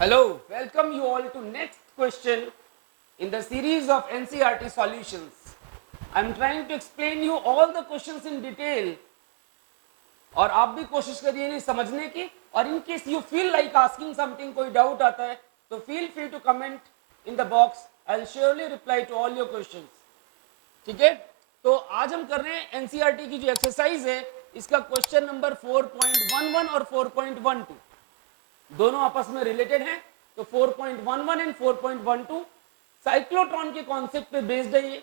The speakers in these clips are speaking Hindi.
Hello, welcome you all to next question in the series of NCERT solutions. I am trying to explain you all the questions in detail और आप भी कोशिश करिए इन्हें समझने की और in case you feel like asking something कोई डाउट आता है तो feel free to comment in the box I will surely reply to all your questions. ठीक है, तो आज हम कर रहे हैं एनसीईआरटी की जो एक्सरसाइज है इसका क्वेश्चन नंबर 4.11 और 4.12 दोनों आपस में रिलेटेड हैं. तो 4.11 एंड 4.12 साइक्लोट्रॉन के कॉन्सेप्ट पे बेस्ड है. ये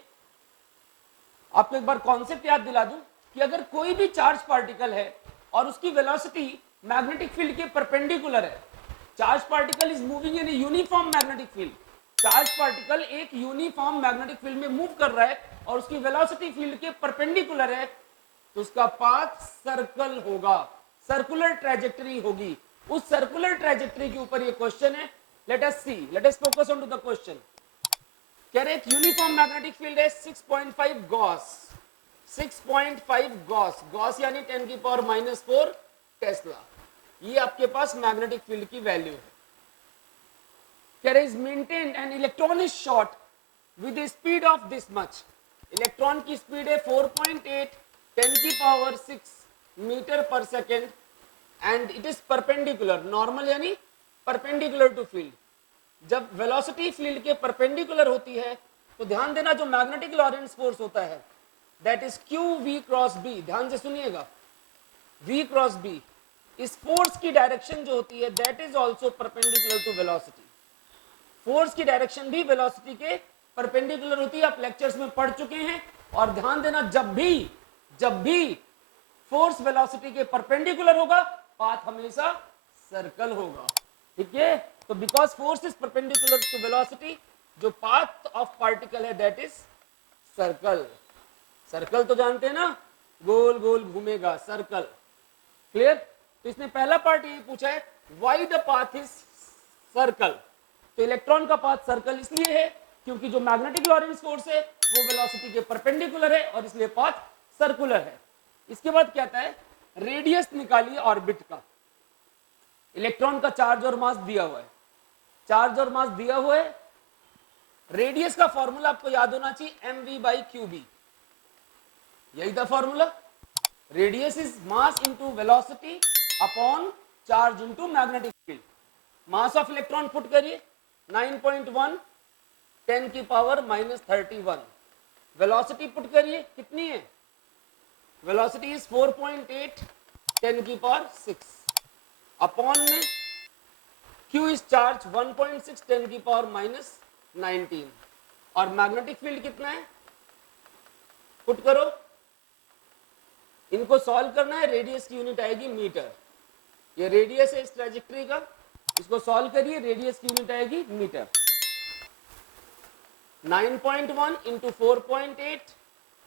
आपको एक बार कॉन्सेप्ट याद दिला दूं कि अगर कोई भी चार्ज पार्टिकल है और उसकी वेलोसिटी मैग्नेटिक फील्ड के परपेंडिकुलर है, charge particle is moving in uniform magnetic field, charge particle एक यूनिफॉर्म मैग्नेटिक फील्ड में मूव कर रहा है और उसकी वेलोसिटी फील्ड के परपेंडिकुलर है, तो उसका पाथ सर्कल होगा, सर्कुलर ट्रैजेक्टरी होगी. उस सर्कुलर ट्रैजेक्टरी के ऊपर ये क्वेश्चन है. Let us see, let us focus on to the question. कह रहे एक यूनिफॉर्म मैग्नेटिक फील्ड है 6.5 गॉस, 6.5 गॉस, गॉस यानी 10 की पावर -4 टेस्ला. ये आपके पास मैग्नेटिक फील्ड की वैल्यू है. कह रहे is maintained and electron is shot with the speed of this much. Electron की स्पीड है 4.8 10 की पावर 6 मीटर पर second and it is perpendicular. Normal यानी परपेंडिकुलर टू फील्ड. जब वेलोसिटी फील्ड के परपेंडिकुलर होती है तो ध्यान देना जो मैग्नेटिक लॉरेंस फोर्स होता है that is q v cross B. ध्यान से सुनिएगा, वी क्रॉस बी, इस फोर्स की डायरेक्शन जो होती है that is also perpendicular to velocity. Force की डायरेक्शन भी वेलोसिटी के परपेंडिकुलर होती है. आप लेक्चर्स में पढ़ चुके हैं. और ध्यान देना जब भी फोर्स वेलोसिटी के परपेंडिकुलर होगा पाथ हमेशा सर्कल होगा. ठीक है, तो because force is perpendicular to velocity, जो पाथ ऑफ पार्टिकल है दैट इज सर्कल. सर्कल तो जानते हैं ना, गोल गोल घूमेगा, सर्कल. क्लियर. तो इसने पहला पार्ट ये पूछा है why the path is circle. तो इलेक्ट्रॉन का पाथ सर्कल इसलिए है क्योंकि जो मैग्नेटिक लॉरेंस फोर्स है वो वेलोसिटी के परपेंडिकुलर है और इसलिए पाथ सर्कुलर है. इसके बाद क्या आता है, रेडियस निकालिए ऑर्बिट का. इलेक्ट्रॉन का चार्ज और मास दिया हुआ है, चार्ज और मास दिया हुआ है. रेडियस का फॉर्मूला आपको याद होना चाहिए mv/qb. यही था formula. Radius is mass into velocity upon charge into magnetic field. Mass of electron put करिए 9.1 10 की पावर -31. वेलोसिटी पुट करिए कितनी है, वेलोसिटी इज 4.8 10 की पावर 6 अपॉन में Q इज चार्ज 1.6 10 की पावर -19 और मैग्नेटिक फील्ड कितना है पुट करो. इनको सॉल्व करना है. रेडियस की यूनिट आएगी मीटर. ये रेडियस है इस ट्रैजेक्टरी का, इसको सॉल्व करिए. रेडियस की यूनिट आएगी metre. 9.1 into 4.8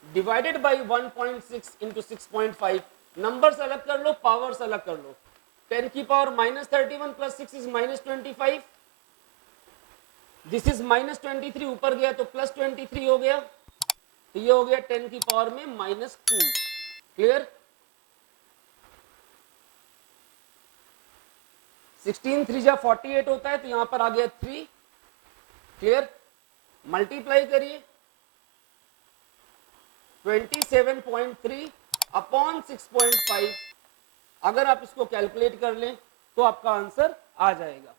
divided by 1.6 into 6.5. Numbers अलग कर लो, पावर्स अलग कर लो. 10 की power -31 plus 6 is -25. This is -23, ऊपर गया तो +23 हो गया. तो ये हो गया 10 की पावर में -2. क्लियर. 16 3 जा 48 होता है तो यहां पर आ गया 3. क्लियर. मल्टीप्लाई करिए 27.3 अपॉन 6.5. अगर आप इसको कैलकुलेट कर लें तो आपका आंसर आ जाएगा.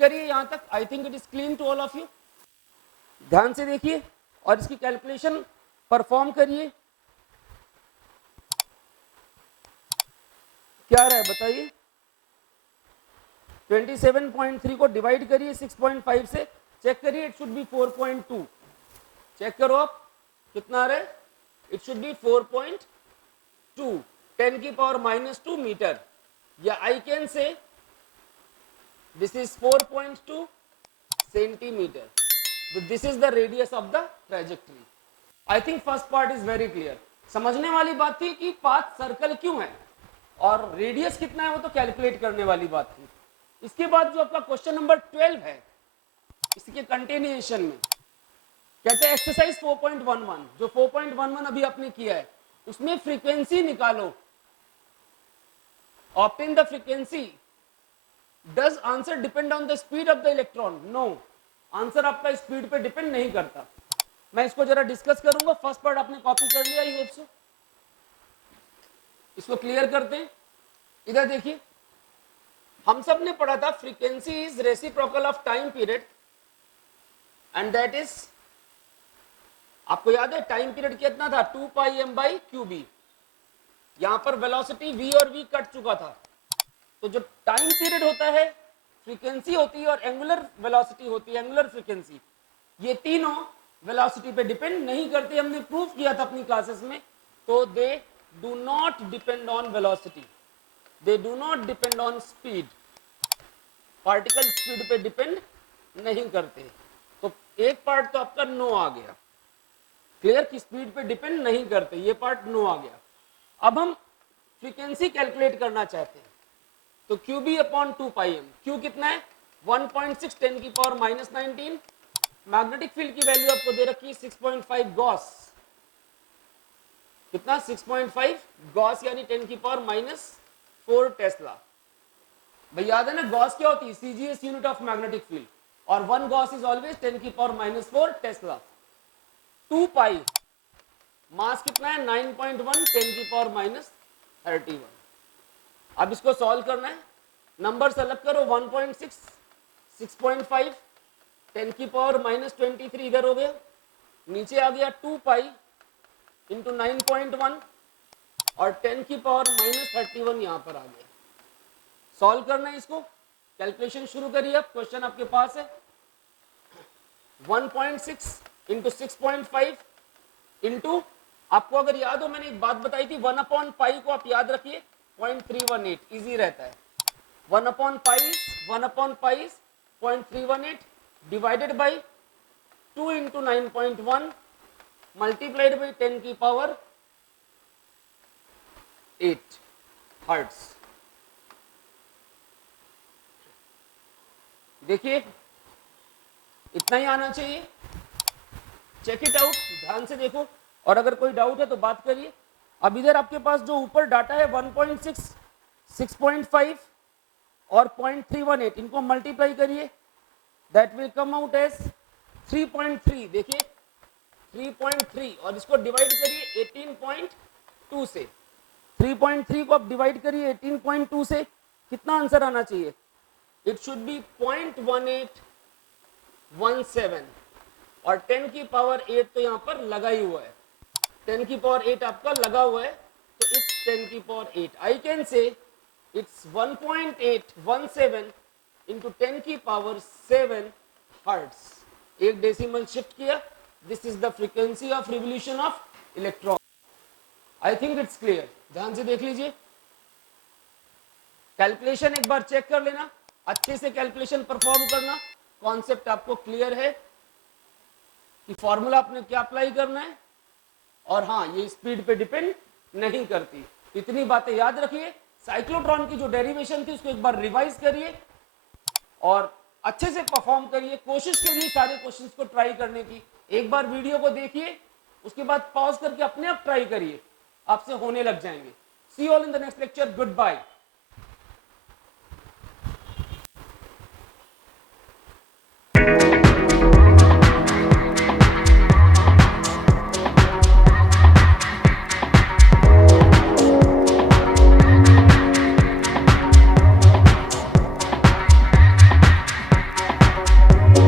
करिए यहां तक. I think it is clean to all of you. ध्यान से देखिए और इसकी कैलकुलेशन परफॉर्म करिए. क्या रहा है बताइए. 27.3 को डिवाइड करिए 6.5 से, चेक करिए. It should be 4.2. चेक करो आप कितना आ रहा है. इट शुड बी 4.2 10 की पावर -2 मीटर. या I can say this is 4.2 centimetre. This is the radius of the trajectory. I think first part is very clear. समझने वाली बात थी कि पाथ सर्कल क्यों है और रेडियस कितना है वो तो कैलकुलेट करने वाली बात थी. इसके बाद जो आपका क्वेश्चन नंबर 12 है इसके कंटिन्यूएशन में कहते हैं एक्सरसाइज 4.11. जो 4.11 अभी आपने किया है उसमें फ्रीक्वेंसी निकालो. Obtain the frequency does answer depend on the speed of the electron? No, answer आपका स्पीड पे डिपेंड नहीं करता। मैं इसको जरा डिस्कस करूंगा। फर्स्ट पार्ट आपने कॉपी कर लिया, आई होप सो। इसको क्लियर करते हैं। इधर देखिए, हम सब ने पढ़ा था frequency is reciprocal of time period, and that is, आपको याद है टाइम पीरियड कितना था? 2 पाई एम बाई क्यू बी। यहां पर वेलोसिटी v और v कट चुका था। तो जो टाइम पीरियड होता है, फ्रीक्वेंसी होती है और एंगुलर वेलोसिटी होती है, एंगुलर फ्रीक्वेंसी, ये तीनों वेलोसिटी पे डिपेंड नहीं करते। हमने प्रूव किया था अपनी क्लासेस में। तो they do not depend on velocity, they do not depend on speed. Particle speed पे डिपेंड नहीं करते। तो एक पार्ट तो आपका नो आ गया, क्लियर, की स्पीड पे डिपेंड नहीं करते, ये पार्ट नो आ गया। अब हम फ्रीक्वेंसी कैलकुलेट करना चाहते हैं, तो क्यू बी अपॉन 2 पाई एम। क्यू कितना है? 1.6 10 की पावर माइनस 19। मैग्नेटिक फील्ड की वैल्यू आपको दे रखी है 6.5 गॉस। कितना? 6.5 गॉस, यानी 10 की पावर माइनस 4 टेस्ला। भाई याद है ना, गॉस क्या होती है? CGS unit of magnetic field, और 1 गॉस इज ऑलवेज 10 की पावर माइनस 4 टेस्ला। 2 पाई, मास कितना है? 9.1 10 की पावर माइनस 31। अब इसको सॉल्व करना है, नंबर अलग करो। 1.6, 6.5, 10 की पावर माइनस 23 इधर हो गया, नीचे आ गया 2 पाई इंटू 9.1 और 10 की पावर माइनस 31 यहां पर आ गया। सॉल्व करना है इसको, कैलकुलेशन शुरू करिए। अब क्वेश्चन आपके पास है 1.6 इंटू 6.5 इंटू, आपको अगर याद हो मैंने एक बात बताई थी, 1 अपॉन पाई को आप याद रखिए 0.318, इजी रहता है। 1 upon pi 0.318 divided by 2 into 9.1 multiplied by 10 की पावर 8 हर्ट्ज। देखिए इतना ही आना चाहिए। चेक इट आउट, ध्यान से देखो, और अगर कोई डाउट है तो बात करिए। अब इधर आपके पास जो ऊपर डाटा है 1.6, 6.5 और 0.318, इनको मल्टीप्लाई करिए, that will come out as 3.3। देखिए 3.3, और इसको डिवाइड करिए 18.2 से। 3.3 को आप डिवाइड करिए 18.2 से, कितना आंसर आना चाहिए? इट शुड बी 0.1817, और 10 की पावर 8 तो यहाँ पर लगा ही हुआ है, 10 की पावर 8 आपका लगा हुआ है, तो इट्स 10 की पावर 8। आई कैन से इट्स 1.817 इंटू 10 की पावर 7 हर्ट्ज। एक डेसिमल शिफ्ट किया, this is the frequency of revolution of electron. I think it's clear, ध्यान से देख लीजिए। कैलकुलेशन एक बार चेक कर लेना, अच्छे से कैलकुलेशन परफॉर्म करना। कॉन्सेप्ट आपको क्लियर है कि फॉर्मूला आपने क्या अप्लाई करना है, और हाँ ये स्पीड पे डिपेंड नहीं करती। इतनी बातें याद रखिए। साइक्लोट्रॉन की जो डेरिवेशन थी उसको एक बार रिवाइज करिए और अच्छे से परफॉर्म करिए। कोशिश करिए सारे क्वेश्चंस को ट्राई करने की। एक बार वीडियो को देखिए, उसके बाद पॉज करके अपने आप ट्राई करिए, आपसे होने लग जाएंगे। See all in the next lecture, good bye.